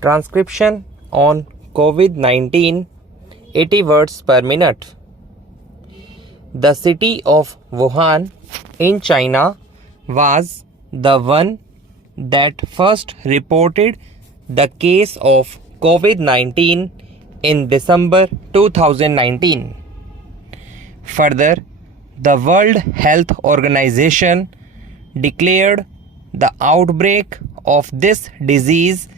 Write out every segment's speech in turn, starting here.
Transcription on Covid-19 80 words per minute. The city of Wuhan in China was the one that first reported the case of Covid-19 in December 2019. Further, the World Health Organization declared the outbreak of this disease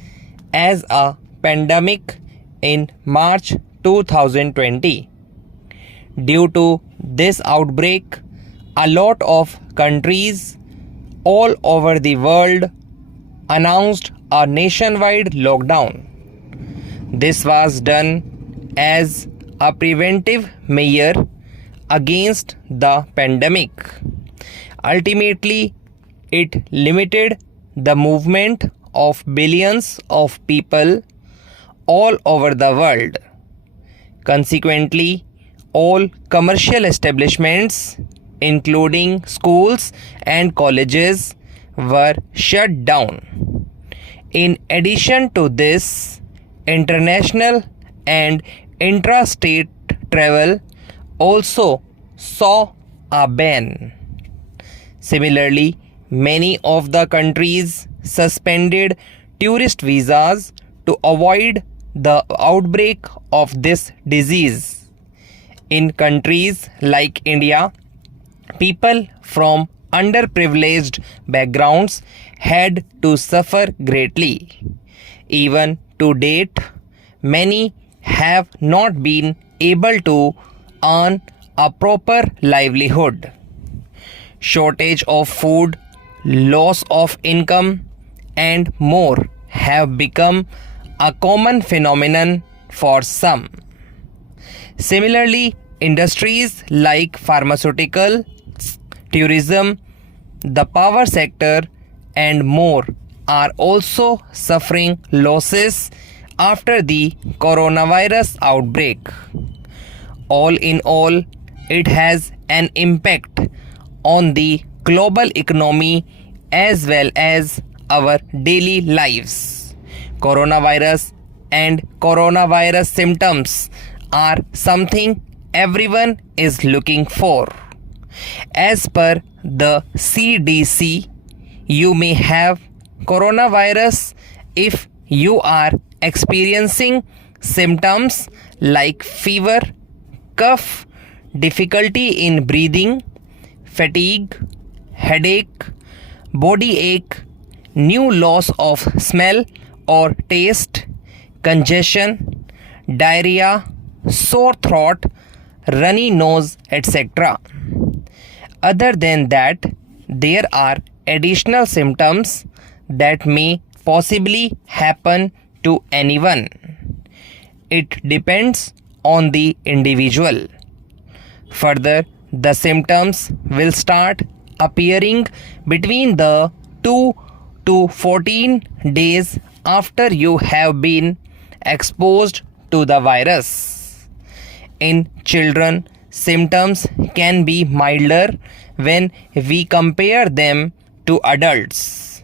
as a pandemic in March 2020. Due to this outbreak, a lot of countries all over the world announced a nationwide lockdown. This was done as a preventive measure against the pandemic. Ultimately, it limited the movement of billions of people all over the world. Consequently, all commercial establishments, including schools and colleges, were shut down. In addition to this, international and intrastate travel also saw a ban. Similarly, many of the countries suspended tourist visas to avoid the outbreak of this disease. In countries like India, people from underprivileged backgrounds had to suffer greatly. Even to date, many have not been able to earn a proper livelihood. Shortage of food, loss of income, and more have become a common phenomenon for some. Similarly, industries like pharmaceutical, tourism, the power sector, and more are also suffering losses after the coronavirus outbreak. All in all, it has an impact on the global economy as well as our daily lives. Coronavirus and coronavirus symptoms are something everyone is looking for. As per the CDC, you may have coronavirus if you are experiencing symptoms like fever, cough, difficulty in breathing, fatigue, headache, body ache, new loss of smell or taste, congestion, diarrhea, sore throat, runny nose, etc. Other than that, there are additional symptoms that may possibly happen to anyone. It depends on the individual. Further, the symptoms will start appearing between the 2 to 14 days after you have been exposed to the virus. In children, symptoms can be milder when we compare them to adults.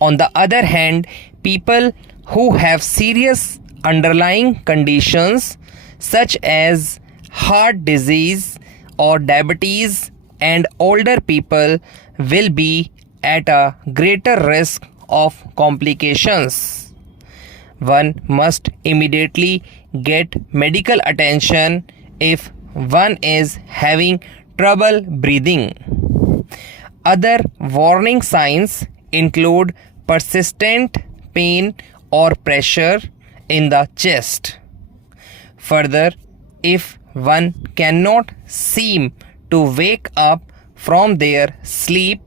On the other hand, people who have serious underlying conditions such as heart disease or diabetes and older people will be at a greater risk of complications. One must immediately get medical attention if one is having trouble breathing. Other warning signs include persistent pain or pressure in the chest. Further, if one cannot seem to wake up from their sleep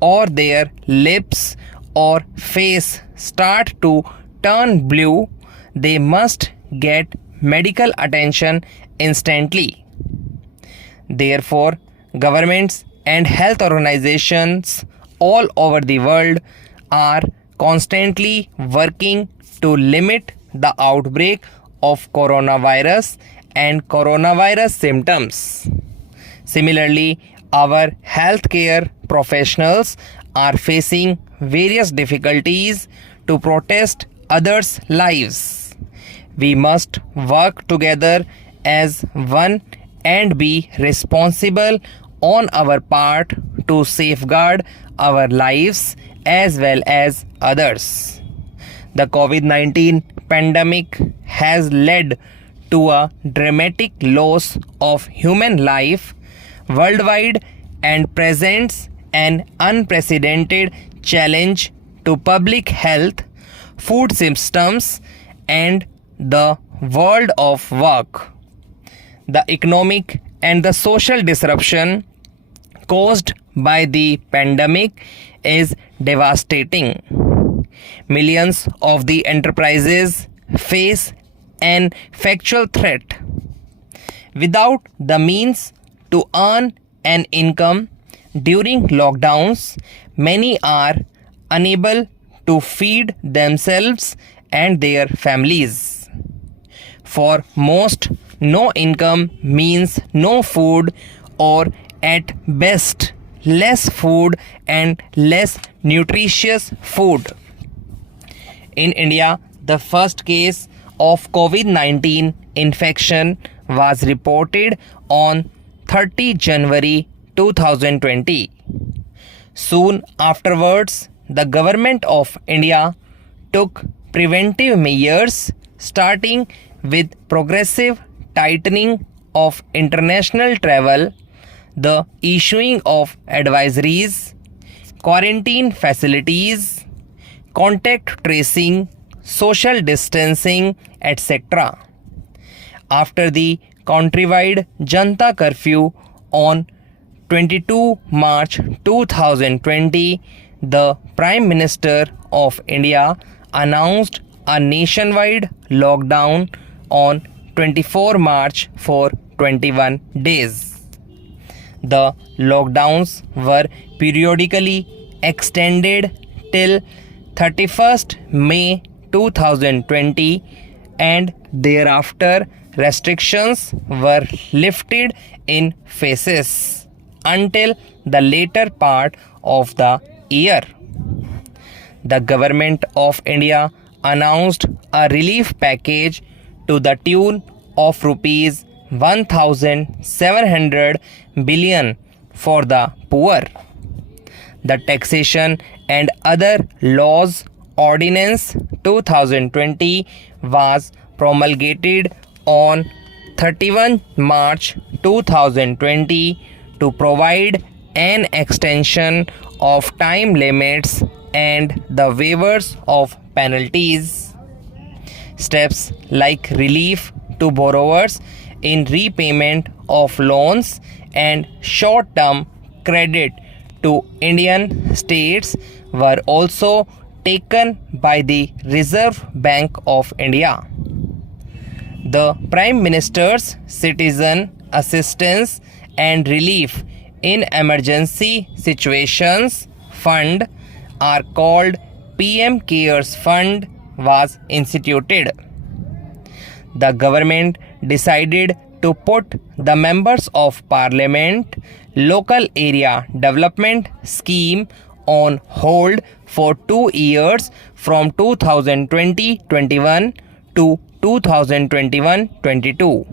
or their lips or face start to turn blue, they must get medical attention instantly. Therefore, governments and health organizations all over the world are constantly working to limit the outbreak of coronavirus and coronavirus symptoms. Similarly, our healthcare professionals are facing various difficulties to protest others' lives. We must work together as one and be responsible on our part to safeguard our lives as well as others. The COVID-19 pandemic has led to a dramatic loss of human life worldwide and presents an unprecedented challenge to public health, food systems, and the world of work. The economic and the social disruption caused by the pandemic is devastating. Millions of the enterprises face an factual threat. Without the means to earn an income during lockdowns, many are unable to feed themselves and their families. For most, no income means no food, or at best, less food and less nutritious food. In India, the first case of COVID-19 infection was reported on 30 January 2020. Soon afterwards, the government of India took preventive measures, starting with progressive tightening of international travel, the issuing of advisories, quarantine facilities, contact tracing, social distancing, etc. After the countrywide Janta curfew on 22 March 2020, the Prime Minister of India announced a nationwide lockdown on 24 March for 21 days. The lockdowns were periodically extended till 31st May 2020, and thereafter restrictions were lifted in phases until the later part of the year. The government of India announced a relief package to the tune of rupees 1,700 billion for the poor. The Taxation and Other Laws Ordinance 2020 was promulgated on 31 March 2020 to provide an extension of time limits and the waivers of penalties. Steps like relief to borrowers in repayment of loans and short-term credit to Indian states were also taken by the Reserve Bank of India. The Prime Minister's Citizen Assistance and Relief in Emergency Situations Fund, are called PM CARES Fund, was instituted. The government decided to put the Members of Parliament Local Area Development Scheme on hold for 2 years from 2020-21 to 2021-22.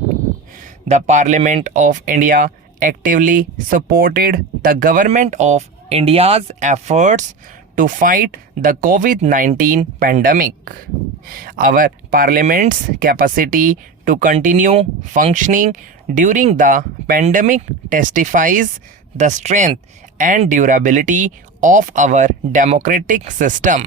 The Parliament of India actively supported the Government of India's efforts to fight the COVID-19 pandemic. Our Parliament's capacity to continue functioning during the pandemic testifies the strength and durability of our democratic system.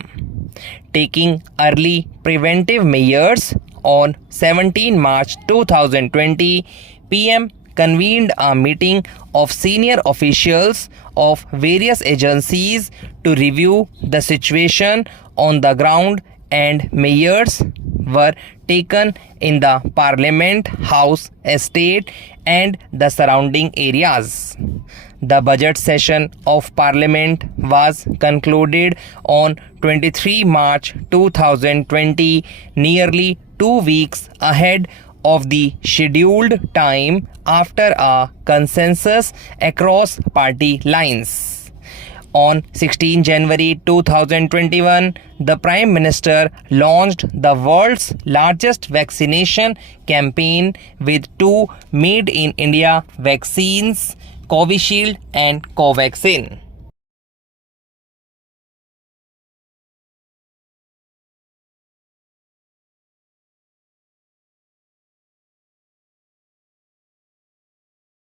Taking early preventive measures, on 17 March 2020, PM convened a meeting of senior officials of various agencies to review the situation on the ground, and measures were taken in the Parliament House estate and the surrounding areas. The budget session of Parliament was concluded on 23 March 2020, nearly 2 weeks ahead of the scheduled time after a consensus across party lines. On 16 January 2021, the Prime Minister launched the world's largest vaccination campaign with two made in India vaccines, Covishield and Covaxin.